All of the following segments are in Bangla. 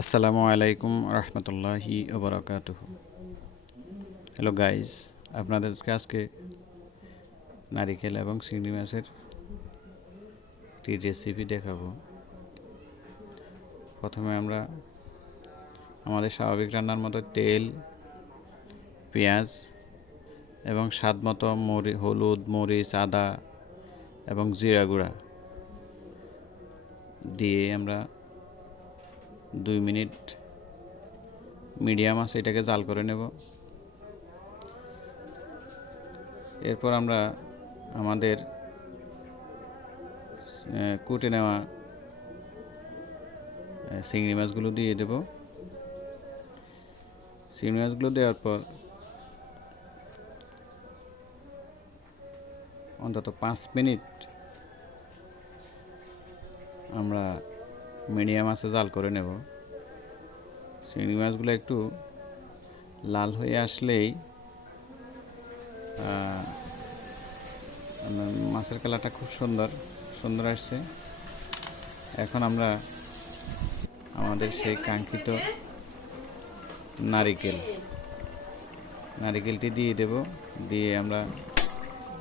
আসসালামু আলাইকুম রহমতুল্লাহি ওবরাকাত হ্যালো গাইজ আপনাদেরকে আজকে নারিকেল এবং চিংড়ি মাছের একটি রেসিপি দেখাবো। প্রথমে আমরা আমাদের স্বাভাবিক রান্নার মতো তেল, পেঁয়াজ এবং স্বাদ মতো মরি, হলুদ, মরিচ, আদা এবং জিরা গুঁড়া দিয়ে আমরা দুই মিনিট মিডিয়াম আছে, এটাকে জাল করে নেব। এরপর আমরা আমাদের কুটে নেওয়া চিংড়ি মাছগুলো দিয়ে দেব। চিংড়ি মাছগুলো দেওয়ার পর অন্তত পাঁচ মিনিট আমরা মিডিয়াম আছে জাল করে নেব। চিংড়ি মাছগুলো একটু লাল হয়ে আসলেই মাছের কালারটা খুব সুন্দর সুন্দর আসছে। এখন আমরা আমাদের সেই কাঙ্ক্ষিত নারিকেল, নারিকেলটি দিয়ে দেব। দিয়ে আমরা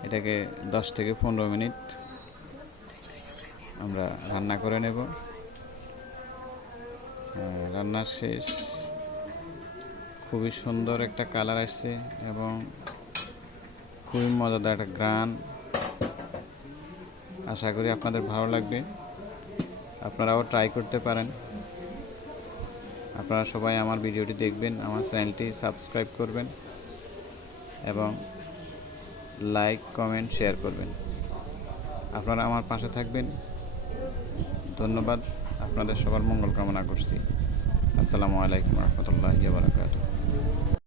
এটাকে দশ থেকে পনেরো মিনিট আমরা রান্না করে নেব। আহ, রান্নার শেষ। খুবই সুন্দর একটা কালার আসছে এবং খুবই মজাদার একটা গ্রান আশা করি আপনাদের ভালো লাগবে। আপনারাও ট্রাই করতে পারেন। আপনারা সবাই আমার ভিডিওটি দেখবেন আমার চ্যানেলটি সাবস্ক্রাইব করবেন এবং লাইক কমেন্ট শেয়ার করবেন। আপনারা আমার পাশে থাকবেন। ধন্যবাদ। আপনাদের সবার মঙ্গল কামনা করছি। আসসালামু আলাইকুম রহমতুল্লাহ বারাকাতুহ।